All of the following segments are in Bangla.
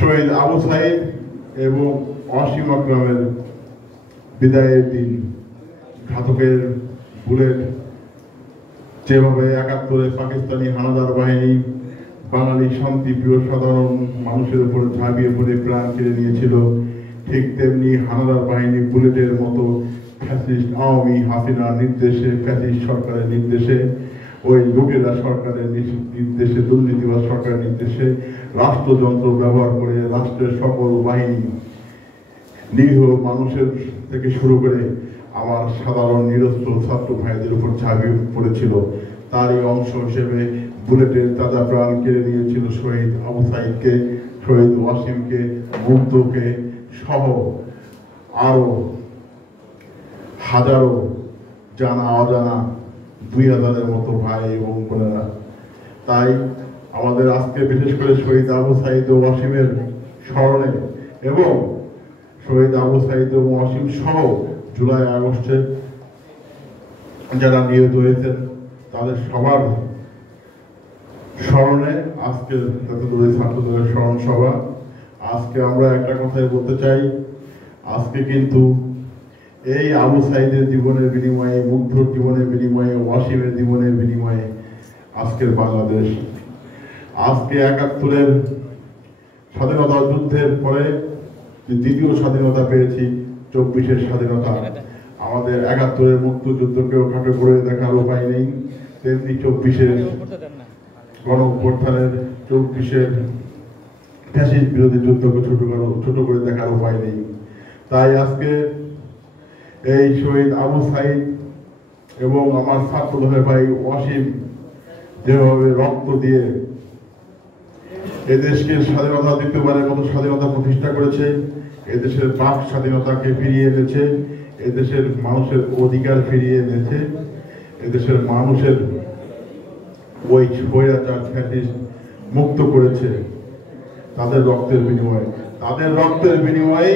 শহীদ আবু সাইদ এবং ওয়াসিম আকরামের বিদায়ের দিন। ঘাতকের বুলেট যেভাবে ৭১-এ পাকিস্তানি হানাদার বাহিনী বাঙালি শান্তিপ্রিয় সাধারণ মানুষের উপর ঝাঁপিয়ে পড়ে প্রাণ কেড়ে নিয়েছিল, ঠিক তেমনি হানাদার বাহিনী বুলেটের মতো ফ্যাসিস্ট আওয়ামী হাসিনার নির্দেশে, ফ্যাসিস্ট সরকারের নির্দেশে, ওই লুটেরা সরকারের নির্দেশে, দুর্নীতিবাজ সরকারের নির্দেশে রাষ্ট্রযন্ত্র ব্যবহার করে রাষ্ট্রের সকল বাহিনী নিরীহ মানুষের থেকে শুরু করে আমার সাধারণ নিরস্ত্র ছাত্র ভাইদের উপর ঝাঁপিয়ে পড়েছিল। তারই অংশ হিসেবে বুলেটের তাজা প্রাণ কেড়ে নিয়েছিল শহীদ আবু সাইদকে, শহীদ ওয়াসিমকে, মুগ্ধকে সহ আরো হাজারো জানা অজানা ২,০০০-এর মতো ভাই এবং বোনেরা। তাই আমাদের আজকে বিশেষ করে শহীদ আবু সাইদ ও ওয়াসিমের স্মরণে এবং শহীদ আবু সাইদ ও ওয়াসিম সহ জুলাই আগস্টে যারা নিহত হয়েছেন তাদের সবার স্মরণে আজকে ছাত্রদের স্মরণ সভা। আজকে আমরা একটা কথাই বলতে চাই, আজকে কিন্তু এই আবু সাইদের জীবনের বিনিময়ে, মুগ্ধর জীবনের বিনিময়ে, ওয়াসিমের জীবনের বিনিময়ে আজকের বাংলাদেশ। আজকে ৭১-এর স্বাধীনতা যুদ্ধের পরে দ্বিতীয় স্বাধীনতা পেয়েছি, ২৪-এর স্বাধীনতা। আমাদের ৭১-এর মুক্তিযুদ্ধকেও খাটো করে দেখার উপায় নেই, তেমনি ২৪-এর গণঅভ্যুত্থানের, ২৪-এর ফ্যাসিস্ট বিরোধী যুদ্ধকে ছোট করে দেখার উপায় নেই। তাই আজকে এই শহীদ আবু সাইদ এবং আমার ছাত্রদলের ভাই ওয়াসিম যেভাবে রক্ত দিয়ে এদেশকে স্বাধীনতা, দ্বিতীয়বারের মতো স্বাধীনতা প্রতিষ্ঠা করেছে, এদেশের বাক স্বাধীনতাকে ফিরিয়ে এনেছে, এদেশের মানুষের অধিকার ফিরিয়ে এনেছে, এদেশের মানুষের ওই স্বৈরাচার ফ্যাসিস্ট মুক্ত করেছে তাদের রক্তের বিনিময়ে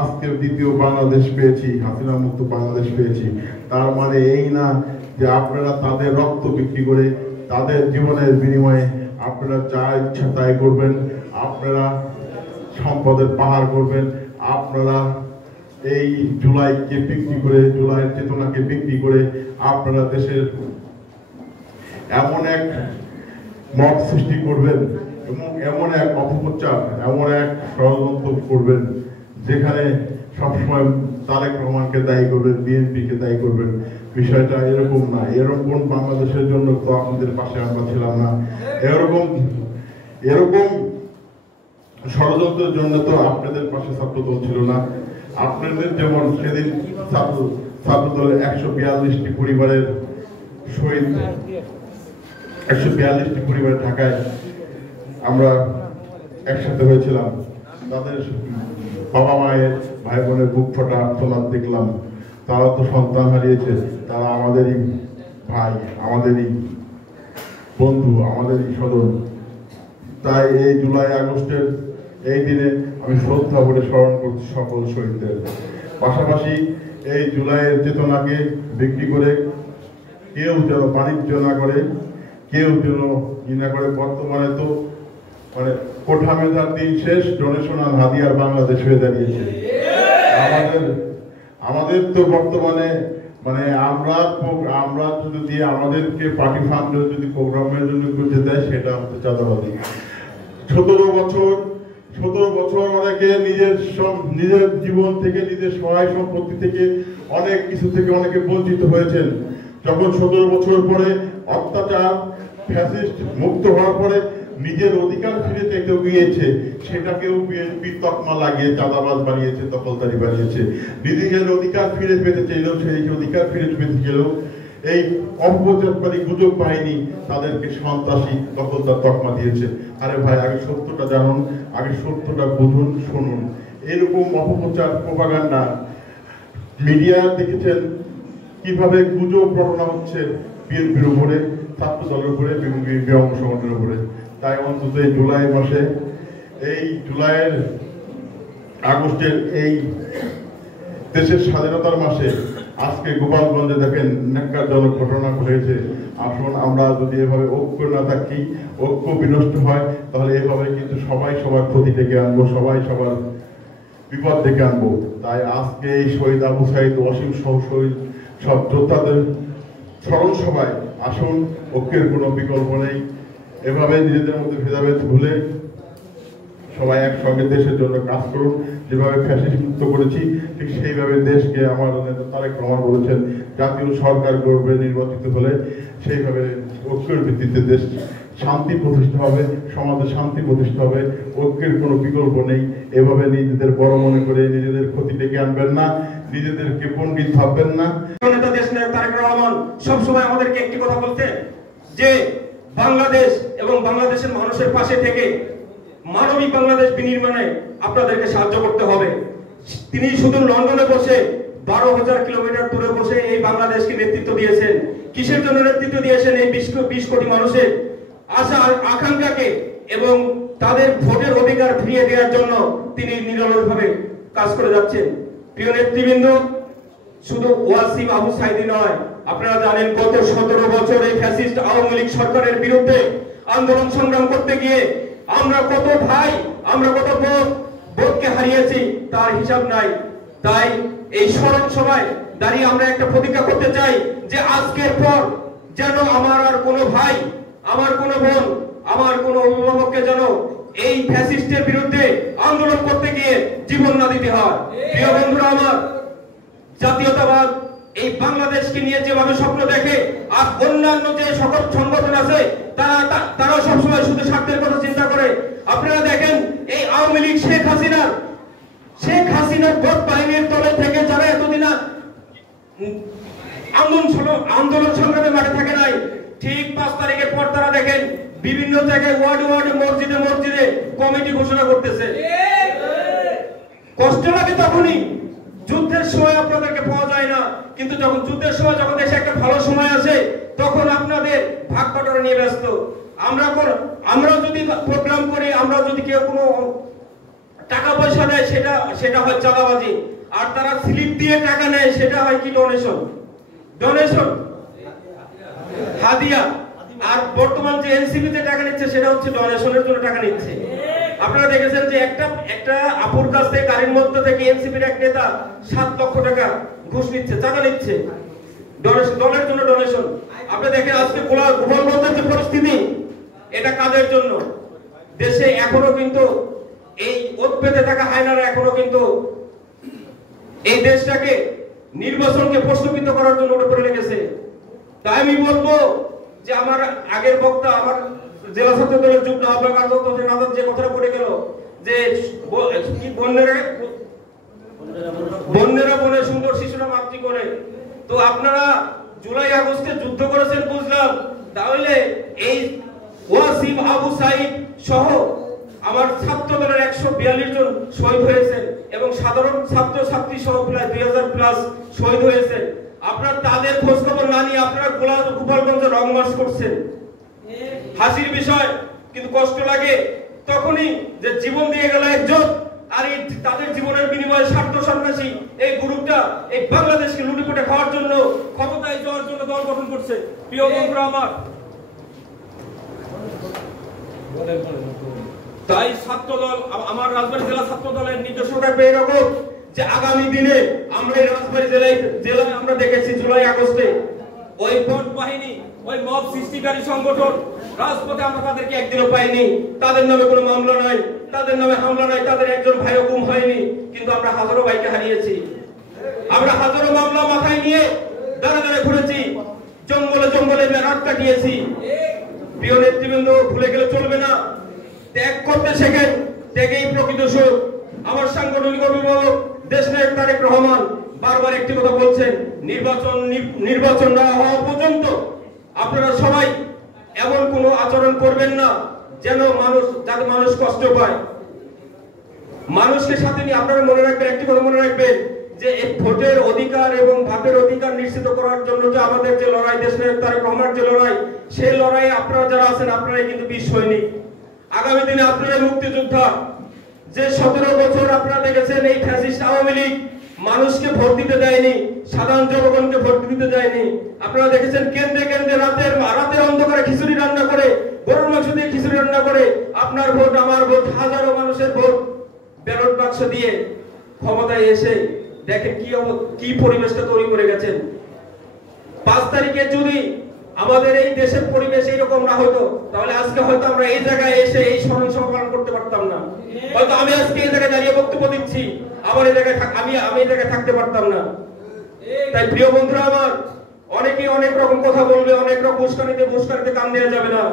আজকে দ্বিতীয় বাংলাদেশ পেয়েছি, হাসিনা মুক্ত বাংলাদেশ পেয়েছি। তার মানে এই না যে আপনারা তাদের রক্ত বিক্রি করে, তাদের জীবনের বিনিময়ে আপনারা যা ইচ্ছা তাই করবেন, আপনারা সম্পদের পাহাড় করবেন, আপনারা এই জুলাইকে বিক্রি করে, জুলাইয়ের চেতনাকে বিক্রি করে আপনারা দেশের এমন এক মত সৃষ্টি করবেন এবং এমন এক অপপ্রচার, এমন এক ষড়যন্ত্র করবেন যেখানে সবসময় তারেক রহমানকে দায়ী করবেন, বিএনপিকে দায়ী করবেন। বিষয়টা এরকম না। এরকম বাংলাদেশের জন্য তো আপনাদের পাশে আমরা ছিলাম না, এরকম ষড়যন্ত্রের জন্য তো আপনাদের পাশে ছাত্রদল ছিল না। আপনাদের যেমন সেদিন ছাত্রদলের ১৪২টি পরিবারের শহীদ, ১৪২টি পরিবার ঢাকায় আমরা একসাথে হয়েছিলাম, তাদের বাবা মায়ের, ভাই বোনের বুক ফোটা আর্তনাদ দেখলাম। তারা তো সন্তান হারিয়েছে, তারা আমাদেরই ভাই, আমাদেরই বন্ধু, আমাদেরই স্বজন। তাই এই জুলাই আগস্টের এই দিনে আমি শ্রদ্ধা ভরে স্মরণ করছি সকল শহীদদের। পাশাপাশি এই জুলাইয়ের চেতনাকে বিক্রি করে কেউ যেন বাণিজ্য না করে, কেউ যেন না করে। বর্তমানে তো মানে কোঠা মেধার দিন শেষ, ডোনেশন আর হাদিয়ার বাংলাদেশ হয়ে দাঁড়িয়েছে। আমাদের তো বর্তমানে মানে আমরা যদি আমাদেরকে পার্টি ফান্ড যদি প্রোগ্রামের জন্য করতে দেয়, সেটা হচ্ছে চাঁদাবাজি। ১৭ বছর অনেকে নিজের জীবন থেকে, নিজের সহায় সম্পত্তি থেকে, অনেক কিছু থেকে অনেকে বঞ্চিত হয়েছেন। যখন ১৭ বছর পরে অত্যাচার ফ্যাসিস্ট মুক্ত হওয়ার পরে নিজের অধিকার ফিরে পেতে গিয়েছে, সেটাকেও বিএনপি তকমা লাগিয়ে চাঁদাবাজ বানিয়েছে, দখলদারি বানিয়েছে। নিজের অধিকার ফিরে পেতে চাইলেও, সেই অধিকার ফিরে পেতে গেলেও এই অপপ্রচারকারী গুজব বাহিনী তাদেরকে সন্ত্রাসী, দখলদার তকমা দিয়েছে। আরে ভাই, আগে সত্যটা জানুন, আগে সত্যটা বুঝুন, শুনুন। এরকম অপপ্রচার, প্রোপাগান্ডা মিডিয়া দেখেছেন কিভাবে গুজব রটনা হচ্ছে বিএনপির উপরে, ছাত্র দলের উপরে এবং বিএনপি অঙ্গ সংগঠনের উপরে। তাই অন্তত এই জুলাই মাসে, এই জুলাইয়ের আগস্টের এই দেশের স্বাধীনতার মাসে আজকে গোপালগঞ্জে দেখেন ন্যাক্কারজনক ঘটনা ঘটেছে। আসুন আমরা যদি এভাবে ঐক্য না থাকি, ঐক্য বিনষ্ট হয়, তাহলে এভাবে কিন্তু সবাই সবার ক্ষতি ডেকে আনবো, সবাই সবার বিপদ ডেকে আনবো। তাই আজকে এই শহীদ আবু সাঈদ ওয়াসিম সহ শহীদ সব যোদ্ধাদের স্মরণ সভায় আসুন, ঐক্যের কোনো বিকল্প নেই। এভাবে নিজেদের মধ্যে ভেদাভেদ ভুলে সবাই একসঙ্গে দেশের জন্য কাজ করুন। যেভাবে ফ্যাসিস্ট মুক্ত করেছি, ঠিক সেইভাবে দেশকে আমার নেতা তারেক রহমান বলেছেন জাতীয় সরকার গড়বে নির্বাচিত হলে, সেইভাবে ঐক্যের ভিত্তিতে দেশ শান্তি প্রতিষ্ঠা হবে, সমাজে শান্তি প্রতিষ্ঠা হবে। ঐক্যের কোনো বিকল্প নেই। এভাবে নিজেদের বড় মনে করে নিজেদের ক্ষতি ডেকে আনবেন না, নিজেদেরকে পণ্ডিত ভাববেন না। নেতা দেশ নায়ক তারেক রহমান সবসময় আমাদেরকে একটি কথা বলতেন যে বাংলাদেশ এবং বাংলাদেশের মানুষের পাশে থেকে মানবিক বাংলাদেশ বিনির্মাণে আপনাদেরকে সাহায্য করতে হবে। তিনি শুধু লন্ডনে বসে 12,000 কিলোমিটার দূরে বসে এই বাংলাদেশকে নেতৃত্ব দিয়েছেন। কিসের জন্য নেতৃত্ব দিয়েছেন? এই 20 কোটি মানুষের আশা আকাঙ্ক্ষাকে এবং তাদের ভোটের অধিকার ফিরিয়ে দেওয়ার জন্য তিনি নিরলসভাবে কাজ করে যাচ্ছেন। প্রিয় নেতৃবৃন্দ, শুধু ওয়াসিম আবু সাঈদী নয়, আপনারা জানেন গত 17 বছর এই ফ্যাসিস্ট আওয়ামী লীগ সরকারের বিরুদ্ধে আন্দোলন সংগ্রাম করতে গিয়ে আমরা কত ভাই, আমরা কত বোনকে হারিয়েছি, তার হিসাব নাই। তাই এই স্মরণ সভায় দাঁড়িয়ে আমরা একটা প্রতিজ্ঞা করতে চাই যে আজকের পর যেন আমার আর কোনো ভাই, আমার কোনো বোন, আমার কোনো অভিভাবককে যেন এই ফ্যাসিস্টের বিরুদ্ধে আন্দোলন করতে গিয়ে জীবন না দিতে হয়। প্রিয় বন্ধুরা আমার, জাতীয়তাবাদ এই বাংলাদেশকে নিয়ে যেভাবে স্বপ্ন দেখে, আর অন্যান্য যে সকল সংগঠন আছে তারাও সবসময় শুধু স্বার্থের কথা চিন্তা করে। আপনারা দেখেন এই আওয়ামী লীগ শেখ হাসিনার ভোট বাহিনীর তলে থেকে যারা এতদিন আন্দোলন সংগ্রামে মাঠে থাকে নাই, ঠিক 5 তারিখের পর তারা দেখেন বিভিন্ন জায়গায় ওয়ার্ডে মসজিদে কমিটি ঘোষণা করতেছে। কষ্ট লাগে তখনই, যুদ্ধের সময় আপনাদেরকে পাওয়া যায় না, কিন্তু যখন যুদ্ধের সময়, যখন দেশে একটা ভালো সময় আসে, তখন আপনাদের ভাগ বাটোয়ারা নিয়ে ব্যস্ত। আমরা যদি প্রোগ্রাম করি, আমরা যদি কেউ কোনো টাকা পয়সা দেয়, সেটা হয় চাঁদাবাজি। আর তারা স্লিপ দিয়ে টাকা নেয়, সেটা হয় কি ডোনেশন, হাদিয়া। আর বর্তমান যে এনসিপি তে টাকা নিচ্ছে, সেটা হচ্ছে ডোনেশনের জন্য টাকা নিচ্ছে। আপনারা দেখেছেন যে একটা আপুর কাছ থেকে গাড়ির মধ্যে থেকে এনসিপির এক নেতা 7 লক্ষ টাকা ঘুষ নিচ্ছে, টাকা নিচ্ছে দলের জন্য ডোনেশন। আপনি দেখেন আজকে গোপালগঞ্জের যে পরিস্থিতি, এটা কাদের জন্য? দেশে এখনো কিন্তু এই ওত পেতে থাকা হায়নারা এখনো কিন্তু এই দেশটাকে নির্বাচনকে প্রশ্নবিদ্ধ করার জন্য উঠে পড়ে লেগেছে। তাই আমি বলবো যে আমার আগের বক্তা, আমার জেলা ছাত্র দলের যুগ্ম আহ্বায়ক যে কথাটা পড়ে গেল যে কি বন্যেরা বনে সুন্দর শিশুরা মাতৃ করে। তো আপনারা জুলাই আগস্টে যুদ্ধ করেছেন বুঝলাম, তাহলে এই ওয়াসিম আবু সাঈদ সহ আমার ছাত্র দলের 142 জন শহীদ হয়েছেন এবং সাধারণ ছাত্র ছাত্রী সহ প্রায় 2000 প্লাস শহীদ হয়েছে। আপনারা তাদের খোঁজ খবর না নিয়ে আপনারা গোপালগঞ্জে রং মার্চ করছেন। হাসির বিষয়, কিন্তু কষ্ট লাগে তখনই যে জীবন দিয়ে গেল একজন, আর এই তাদের জীবনের বিনিময়ে স্বার্থ সন্ন্যাসী এই গ্রুপটা এই বাংলাদেশকে লুটিপুটে খাওয়ার জন্য, ক্ষমতায় যাওয়ার জন্য দল গঠন করছে। প্রিয় বন্ধুরা আমার, তাই ছাত্র দল, আমার রাজবাড়ী জেলা ছাত্র দলের নির্দেশনা থাকবে এরকম যে আগামী দিনে আমরা এই রাজবাড়ী জেলায় আমরা দেখেছি জুলাই আগস্টে ওই ভোট বাহিনী, ওই মব সৃষ্টিকারী সংগঠন রাজপথে আমরা তাদেরকে একদিনও পাইনি। তাদের নামে কোনো মামলা নাই, তাদের নামে হামলা নাই, তাদের একজন ভাইও গুম হয়নি, কিন্তু আমরা হাজারো ভাইকে হারিয়েছি। আমরা হাজারো মামলা মাথায় নিয়ে দাঁড়ে ঘুরেছি, জঙ্গলে রাত কাটিয়েছি। প্রিয় নেতৃবৃন্দ, ভুলে গেলে চলবে না, ত্যাগ করতে শেখেন, ত্যাগেই প্রকৃত সুখ। আমার সাংগঠনিক অভিভাবক দেশনায়ক তারেক রহমান বারবার একটি কথা বলছেন, নির্বাচন না হওয়া পর্যন্ত আপনারা সবাই এমন কোনো আচরণ করবেন না যাতে মানুষ কষ্ট পায়। মানুষকে সাথে নিয়ে আপনারা মনে রাখবেন, একটি কথা মনে রাখবেন যে এই ভোটের অধিকার এবং ভাতের অধিকার নিশ্চিত করার জন্য যে আমাদের যে লড়াই, দেশনায়ক তারেক রহমানের যে লড়াই, সেই লড়াইয়ে আপনারা যারা আছেন, আপনারাই কিন্তু বীর সৈনিক। আগামী দিনে আপনারা মুক্তিযোদ্ধা। যে 17 বছর আপনারা দেখেছেন এই ফ্যাসিস্ট আওয়ামী লীগ মানুষকে ভোট দিতে দেয়নি, সাধারণ জনগণকে ভোট দিতে দেয়নি। আপনারা দেখেছেন কেন্দ্রে কেন্দ্রে রাতের অন্ধকারে খিচুড়ি রান্না করে, গরুর মাংস দিয়ে খিচুড়ি রান্না করে আপনার ভোট আমার ভোট হাজারো মানুষের ভোট ব্যালট বাক্স দিয়ে ক্ষমতায় এসে দেখেন কি পরিবেশটা তৈরি করে গেছেন। 5 তারিখে যদি আমাদের এই দেশের পরিবেশ এইরকম না হতো, তাহলে আজকে হয়তো আমরা এই জায়গায় এসে এই স্মরণ সভা পালন করতে পারতাম না। হয়তো আমি আজকে এই জায়গায় দাঁড়িয়ে বক্তব্য দিচ্ছি, আমার এই জায়গায় আমি এই জায়গায় থাকতে পারতাম না। তাই প্রিয় বন্ধুরা আমার, অনেকেই অনেক রকম কথা বলবে, অনেক রকম উস্কানিতে কান দেওয়া যাবে না।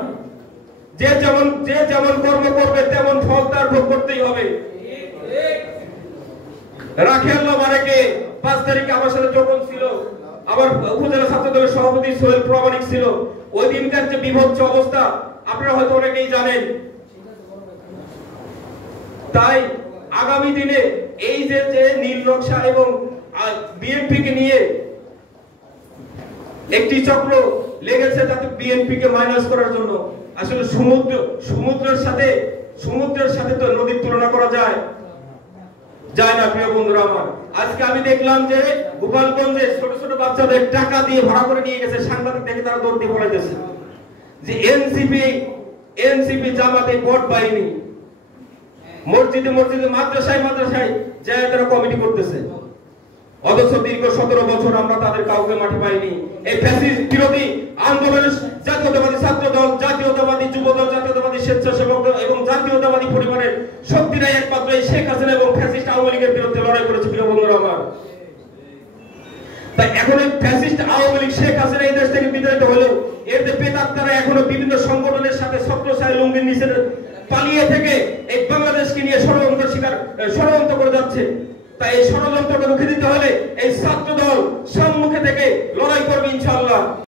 যে যেমন কর্ম করবে তেমন ফল তার ভোগ করতেই হবে। রাখেল মারেকে 5 তারিখে আমার সাথে যোগদান ছিল, আবার উপজেলা ছাত্র দলের সভাপতি সোহেল প্রামাণিক ছিল। ওই দিনকার যে বিভৎস অবস্থা আপনারা হয়তো অনেকেই জানেন। তাই আগামী দিনে এই যে নীল নকশা এবং বিএনপি কে নিয়ে একটি চক্র লেগেছে যাতে বিএনপি কে মাইনাস করার জন্য, আসলে সমুদ্রের সাথে তো নদীর তুলনা করা যায় না। প্রিয় বন্ধুরা আমার, আজকে আমি দেখলাম যে গোপালগঞ্জে ছোট ছোট বাচ্চাদের টাকা দিয়ে ভাড়া করে নিয়ে গেছে, সাংবাদিক দেখে তারা দৌড় দিয়ে পড়াইতেছে যে এনসিপি জামাতে ভোট পায়নি। মসজিদে মাদ্রাসায় যায় তারা কমিটি করতেছে, অথচ দীর্ঘ 17 বছর আমরা তাদের কাউকে মাঠে পাইনি। এই ফ্যাসিস্ট বিরোধী আন্দোলনের জাতীয়তাবাদী ছাত্র দল, জাতীয়তাবাদী যুব দল, জাতীয়তাবাদী স্বেচ্ছাসেবক দল এবং জাতীয়তাবাদী পরিবারের শক্তিরাই একমাত্র এই শেখ হাসিনা এবং ফ্যাসিস্ট আওয়ামী লীগের বিরুদ্ধে লড়াই করেছে। প্রিয় বন্ধুরা আমার, তাই এখন এই ফ্যাসিস্ট আওয়ামী লীগ শেখ হাসিনা এই দেশ থেকে বিতাড়িত হলেও এর যে প্রেতাত্মারা এখনো বিভিন্ন সংগঠনের সাথে ছত্রছায়া লুঙ্গির নিচে পালিয়ে থেকে এই বাংলাদেশকে নিয়ে ষড়যন্ত্র করে যাচ্ছে। তাই এই ষড়যন্ত্রকে রুখে দিতে হলে এই ছাত্র দল সম্মুখে থেকে লড়াই করবে ইনশাআল্লাহ।